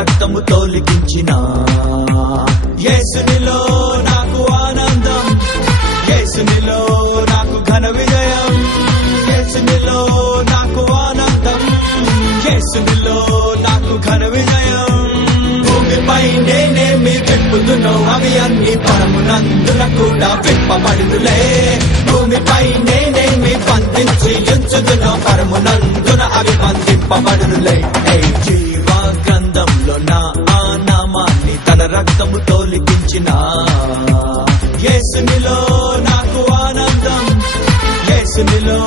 రక్తముతో లిఖించిన యేసునిలో నాకు ఆనందం, యేసునిలో నాకు ఘన విజయం, యేసునిలో నాకు ఆనందం, యేసునిలో నాకు ఘన విజయం. భూమిపై నేనేమి విప్పుదునో అవి అన్ని పరమునందున కూడా విప్పబడునులే. భూమిపై నేనేమి బంధించి ఉంచుదునో పరమునందున అవి బంధింపబడునులే. జీవ గ్రంథంలో నా నామాన్ని తన రక్తముతో లిఖించిన యేసునిలో నాకు ఆనందం, యేసునిలో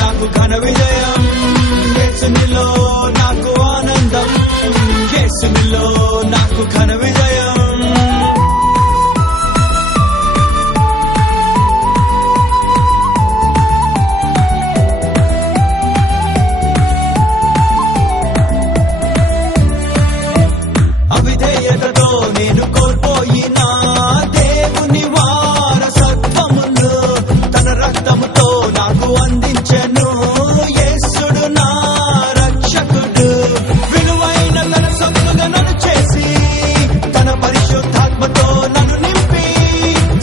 నాకు ఘన విజయం, యేసునిలో నాకు ఆనందం, యేసునిలో నాకు ఘన విజయం. అవిధేయతతో నేను కోల్పోయిన దేవుని వారసత్వమును తన రక్తముతో నాకు అందించెను. యేసుడు నా రక్షకుడు, విలువైన తన సొత్తుగా నన్ను చేసి తన పరిశుద్ధాత్మతో నన్ను నింపి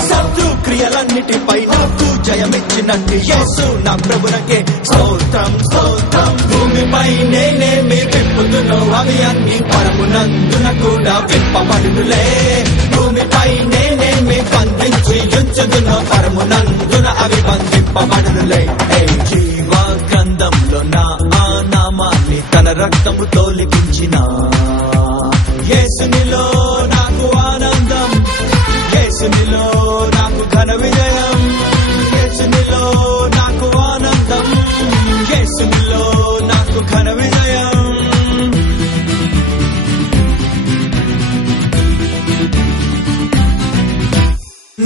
శత్రు క్రియలన్నిటిపై నాకు జయమిచ్చినట్టు యేసు నా ప్రభునకే స్తోత్రం స్తోత్రం. భూమిపై నేనేమి విప్పుదునో అవి అన్ని పరమునందున కూడా విప్పబడునులే. భూమిపై నేనేమి బంధించి ఉంచుదునో పరమునందున అవి బంధింపబడునులే. జీవ గ్రంథంలో నా నామాన్ని తన రక్తముతో లిఖించిన యేసునిలో నాకు ఆనందం, యేసునిలో నాకు ఘన విజయం, యేసునిలో నాకు ఆనందం, యేసునిలో నాకు ఘన విజయం.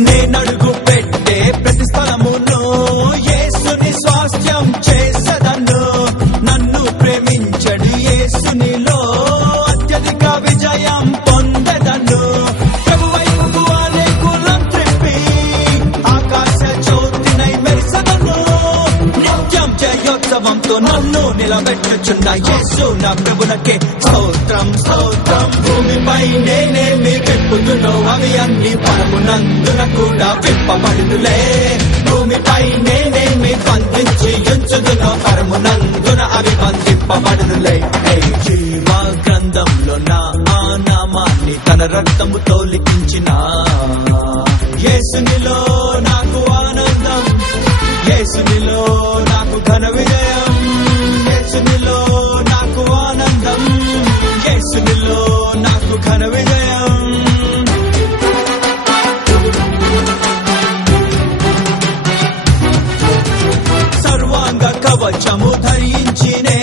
నేనడుగు పెట్టే ప్రతి స్థలమును యేసుని స్వాస్థ్యం చేసదను. నన్ను ప్రేమించడు యేసునిలో అత్యధిక విజయం పొందదను. ప్రభువైపు అనేకులం త్రిప్పి ఆకాశ జ్యోతినై మెరిసదను. నిత్యం జయోత్సవంతో నన్ను నిలబెట్టుచున్న యేసు నా ప్రభునకే స్తోత్రం స్తోత్రం. భూమిపై నేనేమి విప్పుదునో అవి అన్ని పరమునందున కూడా విప్పబడునులే. భూమిపై నేనేమి బంధించి ఉంచుదునో పరమునందున అవి బంధింపబడునులే. జీవ గ్రంథంలో నా నామాన్ని తన రక్తముతో లిఖించిన యేసునిలో నాకు ఆనందం, యేసునిలో నాకు ఘన విజయం, యేసునిలో నాకు ఆనందం, యేసునిలో నాకు ఘన విజయం. సర్వాంగ కవచము ధరించినే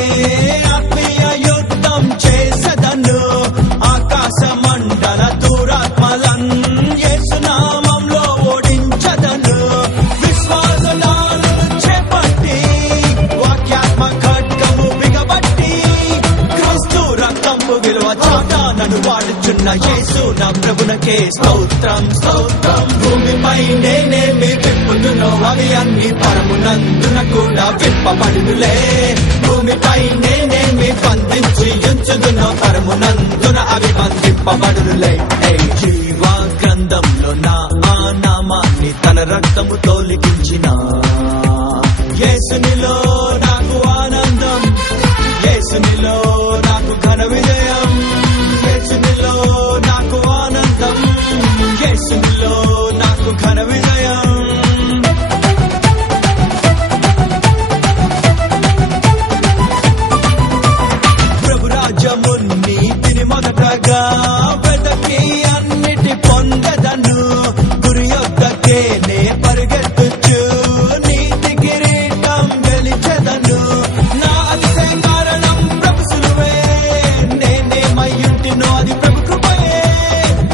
ఆత్మీయ యుద్ధం చేసదను. ఆకాశ మండల దురాత్మలన్ యేసు నామంలో ఓడించదను. విశ్వాసనాలు చేపట్టి వాక్యాత్మ ఖడ్గము బిగబట్టి క్రీస్తు రక్తము విలువ చాటా నన్ను వాడుచున్న యేసు నా ప్రభునకే స్తోత్రం స్తోత్రం. భూమిపై నేనేమి విప్పుదునో అవి అన్ని పరమునందున కూడా విప్పబడునులే. భూమిపై నేనేమి బంధించి ఉంచుదునో పరమునందున అవి బంధింపబడునులే. జీవ గ్రంథంలో నా నామాన్ని తన రక్తముతో లిఖించిన యేసునిలో నాకు ఆనందం, యేసునిలో నాకు ఘన విజయం, యేసునిలో నాకు ఆనందం, యేసునిలో నాకు ఘన విజయం. ప్రభు రాజ్యముని తిని మొదటగా వెదకి అన్నిటి పొందదను. గురి యొద్దకే నే పరిగెత్తుచు నీతి కిరీటం గెలిచెదను. నా అతిశయ కారణం ప్రభు సులువే, నేనేమయ్యుంటినో అది ప్రభు కృపయే.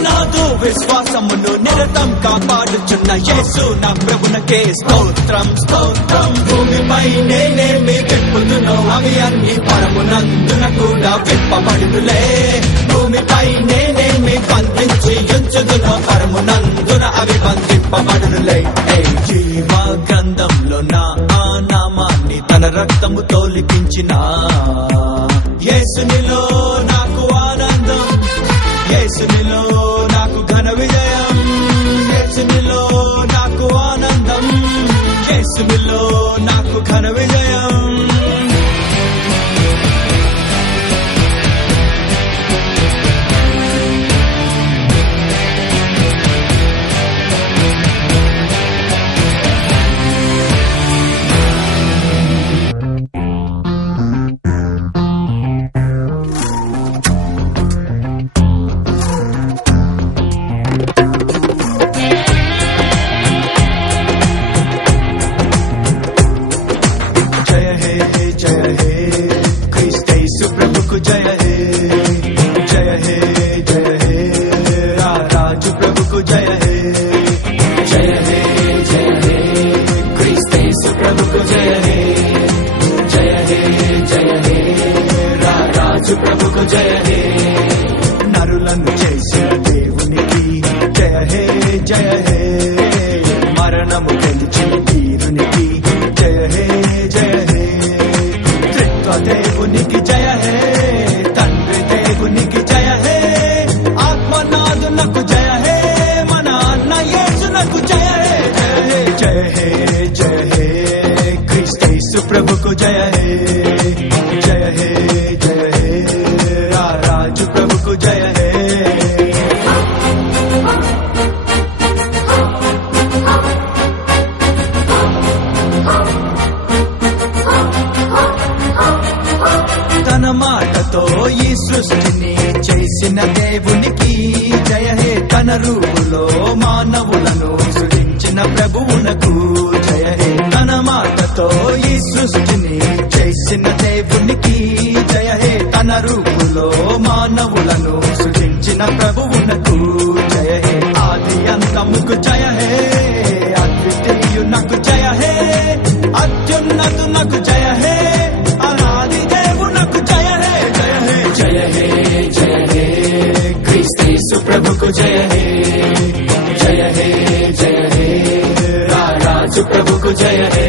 నాదు విశ్వాసమును నిరతం కాపాడుచున్న యేసు నా ప్రభునకే స్తోత్రం స్తోత్రం. భూమిపై నేనేమి విప్పుదునో అవి అన్ని పరమునందున కూడా విప్పబడునులే. భూమిపై నేనేమి బంధించి ఉంచుదునో పరమునందున అవి బంధింపబడునులే. జీవ గ్రంథంలో నా నామాన్ని తన రక్తముతో లిఖించిన యేసునిలో నాకు ఆనందం, ప్రభుకు జయ హే నరులను చేసిన దేవునికి జయ హే జయ హే మరణము గెలిచిన వీరునికి జయ హే జయ హే త్రిత్వ దేవునికి జయ హే తండ్రి దేవునికి జయ హే ఆత్మనాథునకు జయ హే మన అన్న యేసునకు జయ హే జయ హే జయ హే క్రీస్తు ప్రభుకు జయ హే జయ హే జయ హే రాజు ప్రభుకు జయ హే తన మాటతో ఈ సృష్టిని చేసిన దేవునికి జయ హే తన రూపులో మానవులను సృజించిన ప్రభువునకు జయ హే తన మాటతో ఈ సృష్టిని చేసిన దేవునికి జయ హే తన రూపులో మానవులను సృజించిన ప్రభువునకు జయ హే ఆది అంతముకు జయ హే అద్వితీయునకు జయ హే అత్యున్నతునకు జయ హే అనాది దేవునకు జయ హే జయ హే జయ హే జయ హే క్రీస్తు ప్రభుకు జయ హే జయ హే జయ హే రాజు ప్రభుకు జయ హే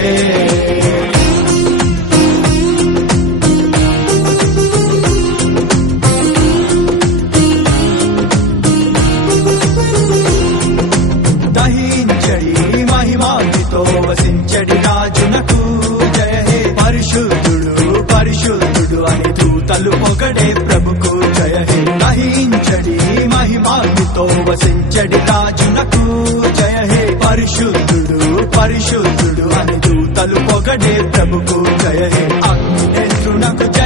దహించడి మహిమాతో వసించడి రాజునకు జయ హే పరిశుద్ధుడు పరిశుద్ధుడు అని దూతలు పొగడే ప్రభుకు జయ హే దహించడి మహిమాతో వసించడి రాజునకు జయ హే పరిశుద్ధుడు పరిశుద్ధుడు అని దూతలు పొగడే ప్రభుకు జయ హే అగ్నినేత్రునకు జయ